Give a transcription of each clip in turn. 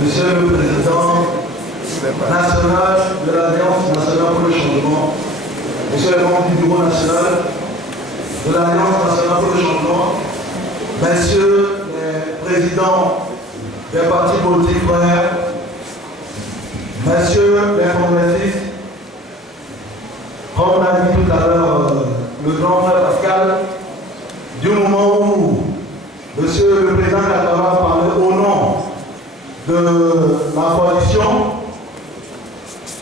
Monsieur le Président national de l'Alliance nationale pour le changement, Monsieur le membre du Bureau national de l'Alliance nationale pour le changement, Messieurs les présidents des partis politiques frères, Messieurs les congressistes, comme l'a dit tout à l'heure le grand frère Pascal, du moment où Monsieur le Président Katara parlait au nom de la coalition,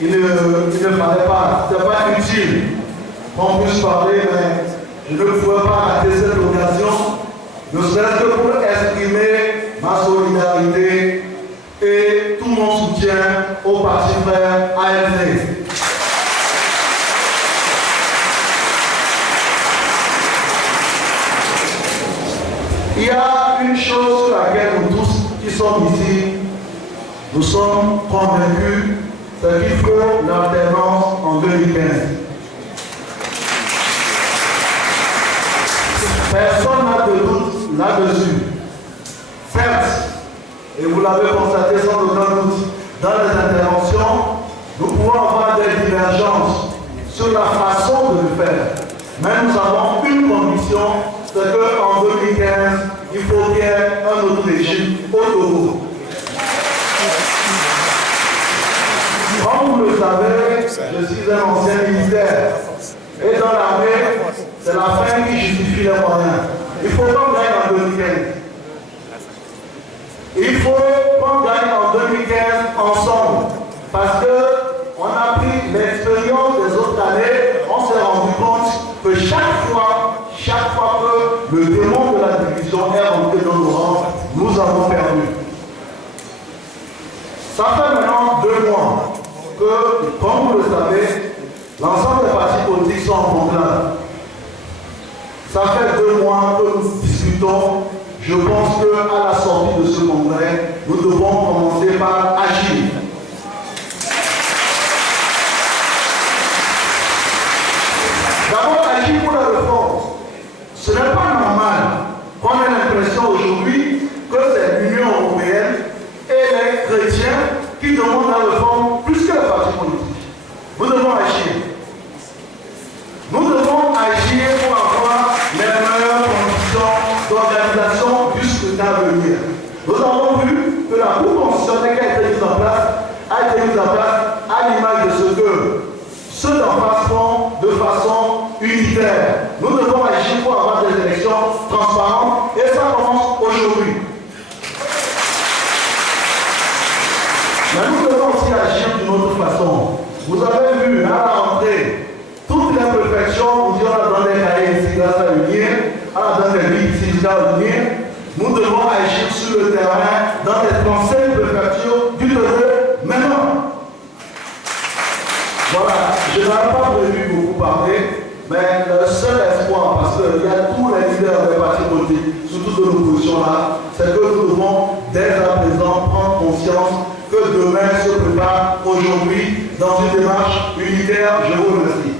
il ne fallait pas, c'était pas utile qu'on puisse parler, mais je ne pouvais pas rater cette occasion, ne serait-ce que pour exprimer ma solidarité et tout mon soutien au parti frère ALC. Il y a une chose sur laquelle nous tous qui sommes ici, nous sommes convaincus, c'est qu'il faut l'alternance en 2015. Personne n'a de doute là-dessus. Certes, et vous l'avez constaté sans aucun doute, dans les interventions, nous pouvons avoir des divergences sur la façon de le faire. Mais nous avons une condition, c'est qu'en 2015, il faut qu'il y ait un autre régime au Togo. Comme vous le savez, je suis un ancien militaire. Et dans l'armée, c'est la fin qui justifie les moyens. Il faut qu'on gagne en 2015. Il faut qu'on gagne en 2015 ensemble. Parce qu'on a pris l'expérience des autres années, on s'est rendu compte que chaque fois que le démon de la division est rentré dans nos rangs, nous avons perdu. Ça fait maintenant 2 mois que, comme vous le savez, l'ensemble des partis politiques sont en conclave. Ça fait 2 mois que nous discutons. Je pense qu'à la sortie de ce congrès, nous devons commencer par agir. D'abord, agir pour la réforme. Ce n'est pas normal qu'on ait l'impression aujourd'hui que c'est l'Union européenne et les chrétiens qui demandent la réforme plus que les partis politiques. Nous devons agir. Nous devons agir pour avoir les meilleures conditions d'organisation du scrutin à venir. Nous avons vu que la Cour constitutionnelle qui a été mise en place à l'image de ce que ceux d'en face font de façon unitaire. Nous devons agir pour avoir des élections transparentes et ça commence aujourd'hui. Mais nous devons aussi agir d'une autre façon. Vous avez vu à la rentrée toutes les préfections où il y a dans des cahiers ici grâce à l'Union, dans des villes ici grâce à l'Union. Nous devons agir sur le terrain dans les conseils de préfecture du Togo maintenant. Voilà, je n'avais pas prévu beaucoup parler, mais le seul espoir, parce qu'il y a tous les leaders des partis politiques, surtout de l'opposition là, c'est que nous devons dès à présent prendre conscience que demain se prépare aujourd'hui dans une démarche unitaire. Je vous remercie.